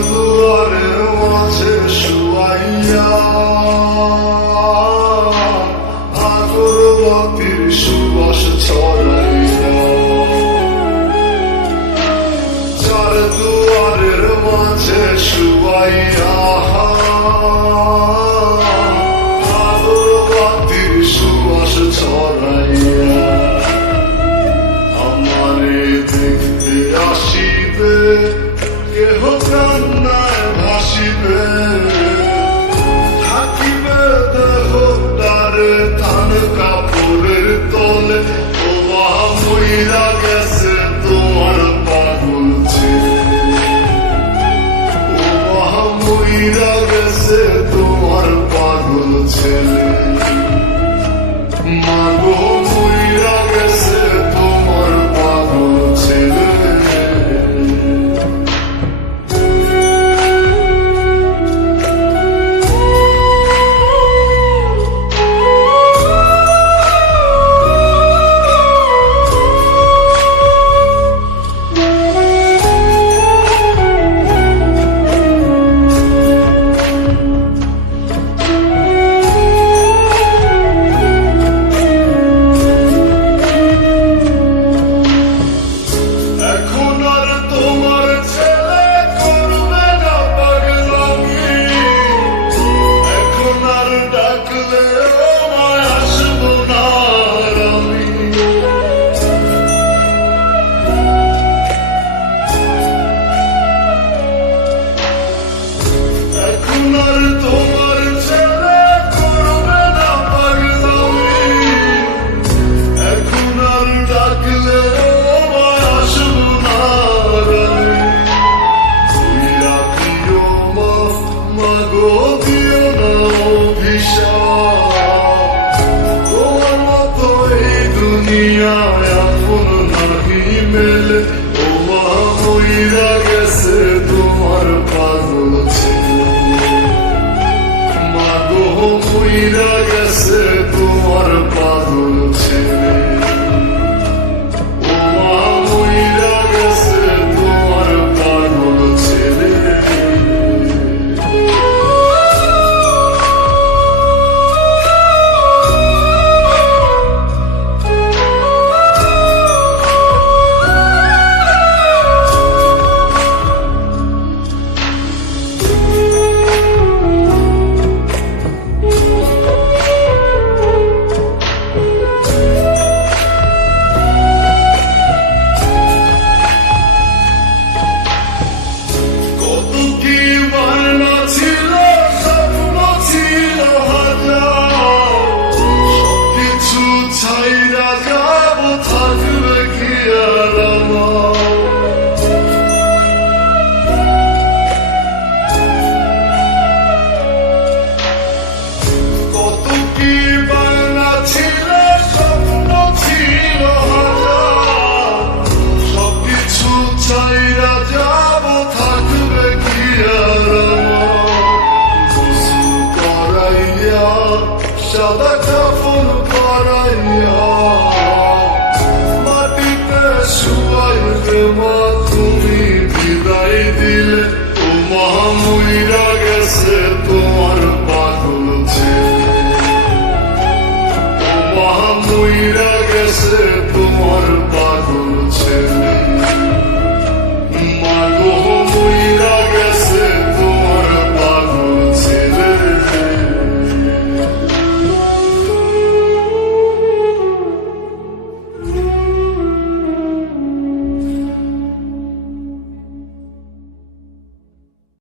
দুয়ারে মাঝে শুয়াইয়া আতর বাতির সুবাস মাঝে শুয়াইয়া আতর বাতির সুবাস দুনিয়া আপন নাহি মেলে তোমা হইরা গেছে তোমার পাগল ছিল মাগো হইরা গেছে আমাকে তুমি বিদায় দিলে ও মহামুইরা গেছে তোমার পাগল মহামুইরা গেছে তোমার পাগল ছেলে।